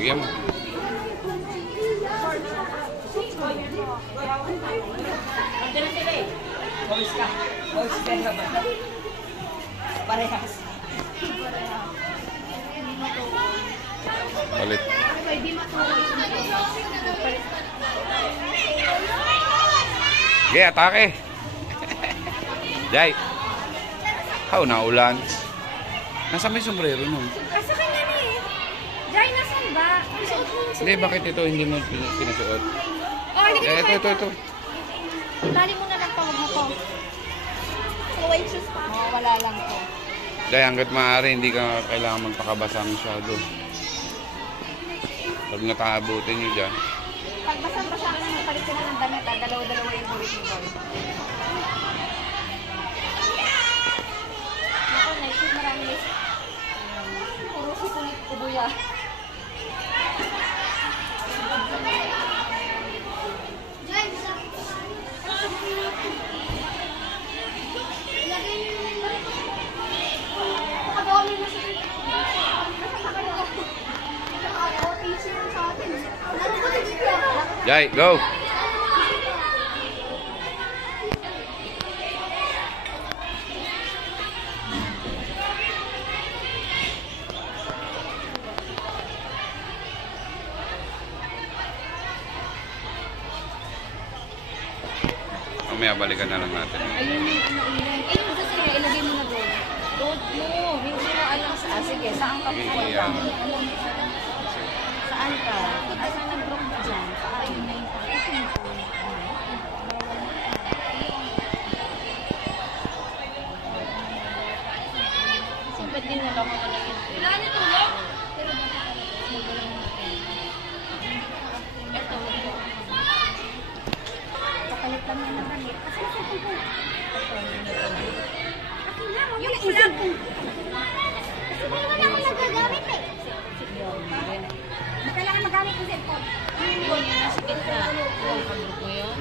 Bigyan mo. Andiyan na sila eh. Boys ka. Boys ka naman. Parehas. Palit. Okay, atake. Jai. How naulan? Nasa may sombrero nun. Kasi kanya na eh. Jai, nasan ba? Ang suot mo. Hindi, bakit ito hindi mo pinasuot? Oh, hindi ka Ito. Dali mo na lang pa, huwag mo po. So, white shoes pa? Oo, wala lang po. Dahil hanggat maaari, hindi ka kailangan magpakabasa masyado. Pag nakaabutin nyo dyan. Pag basang-basa ka na, palit ka na ng damit, dalawa-dalawa yung bulit mo. Ako, nice. Marami nice. Puro susunod ko buya. Jai, go! Mamaya balikan na lang natin. Ayun yung ano ulit. Eh, yung gusto niya, ilagay mo na doon. Doon mo. Hindi mo alam saan. Sige, saan ka pupunta? Saan ka? Asan ang group mo dyan? Saan? Siyempre din na lang mo na lang yun. Wala niyo tulog? Pero bakit ito, kapalit lang yan ng damit. Kasi nasa ko. Yung isang kasi wala akong nagagamit eh. Kailangan magamit yung cellphone. Yung nasa gitna. Yung pag-group mo yun.